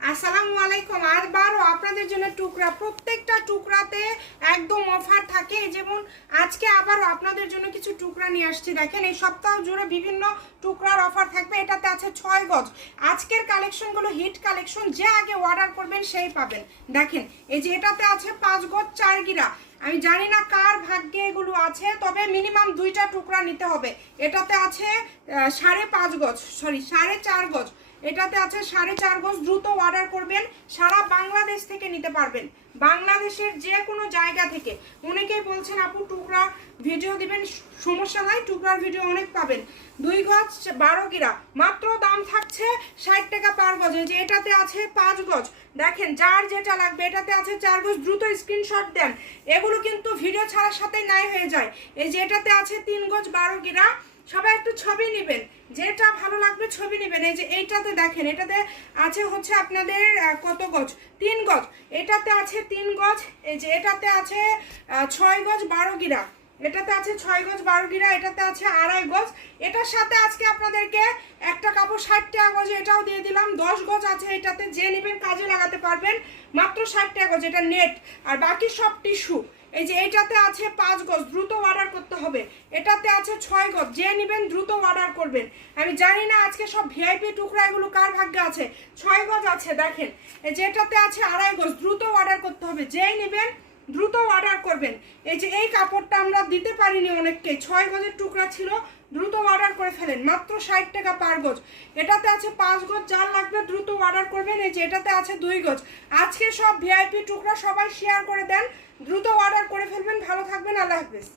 আসসালামু আলাইকুম। আবারও আপনাদের জন্য টুকরা, প্রত্যেকটা টুকরাতে একদম অফার থাকে। যেমন আজকে আবারও আপনাদের জন্য কিছু টুকরা নিয়ে আসছি। দেখেন এই সপ্তাহ জুড়ে বিভিন্ন টুকরার অফার থাকবে। এটাতে আছে 6 গজ। আজকের কালেকশনগুলো হিট কালেকশন, যে আগে অর্ডার করবেন সেই পাবেন। দেখেন এই যে এটাতে আছে 5 গজ 4 গিরা। আমি জানি না কার ভাগ্যে এগুলো আছে, তবে মিনিমাম 2টা টুকরা নিতে হবে। এটাতে আছে 5.5 গজ, সরি 4.5 গজ। এটাতে আছে 4.5 গজ। দ্রুত অর্ডার করবেন, সারা বাংলাদেশ থেকে নিতে পারবেন, বাংলাদেশের যে কোনো জায়গা থেকে। অনেকেই বলছেন আপু টুকরা ভিডিও দিবেন, সমস্যা নাই, টুকরার ভিডিও অনেক পাবেন। 2 গজ 12 গিরা, মাত্র দাম থাকছে 60 টাকা পার গজ। এই যে এটাতে আছে 5 গজ। দেখেন যার যেটা লাগবে, এটাতে আছে 4 গজ। দ্রুত স্ক্রিনশট দেন, এগুলো কিন্তু ভিডিও ছাড়ার সাথে নাই হয়ে যায়। এই যে এটাতে আছে 3 গজ 12 গিরা। সবাই একটু ছবি নেবেন, যেটা ভালো লাগবে ছবি নেবেন। এই যে এইটাতে দেখেন, এটাতে আছে হচ্ছে আপনাদের কত গজ, 3 গজ। এটাতে আছে 3 গজ। এই যে এটাতে আছে 6 গজ 12 গিরা। এটাতে আছে 6 গজ 12 গিরা। এটাতে আছে 2.5 গজ। এটার সাথে আজকে আপনাদেরকে একটা কাপড় 60 টাকা গজ, এটাও দিয়ে দিলাম। 10 গজ আছে এটাতে, যে নেবেন কাজে লাগাতে পারবেন, মাত্র 60 টাকা গজ। এটা নেট, আর বাকি সব টিস্যু। এই যে এইটাতে আছে 5 গজ, দ্রুত অর্ডার করতে হবে। এটাতে আছে 6 গজ, যে নেবেন দ্রুত অর্ডার করবেন। আমি জানি না আজকে সব ভিআইপি টুকরা এগুলো কার ভাগ্যে আছে। 6 গজ আছে দেখেন। এই যে এটাতে আছে 2.5 গজ, দ্রুত অর্ডার করতে হবে, যেই নেবেন দ্রুত অর্ডার করবেন। এই যে এই কাপড়টা আমরা দিতে পারিনি অনেককে, 6 গজের টুকরা ছিল, দ্রুত অর্ডার করে ফেলেন, মাত্র 60 টাকা পার গজ। এটাতে আছে 5 গজ, যার লাগবে দ্রুত অর্ডার করবেন। এই যে এটাতে আছে 2 গজ। আজকে সব ভিআইপি টুকরা সবাই শেয়ার করে দেন, দ্রুত অর্ডার করে ফেলবেন। ভালো থাকবেন, আল্লাহ হাফেজ।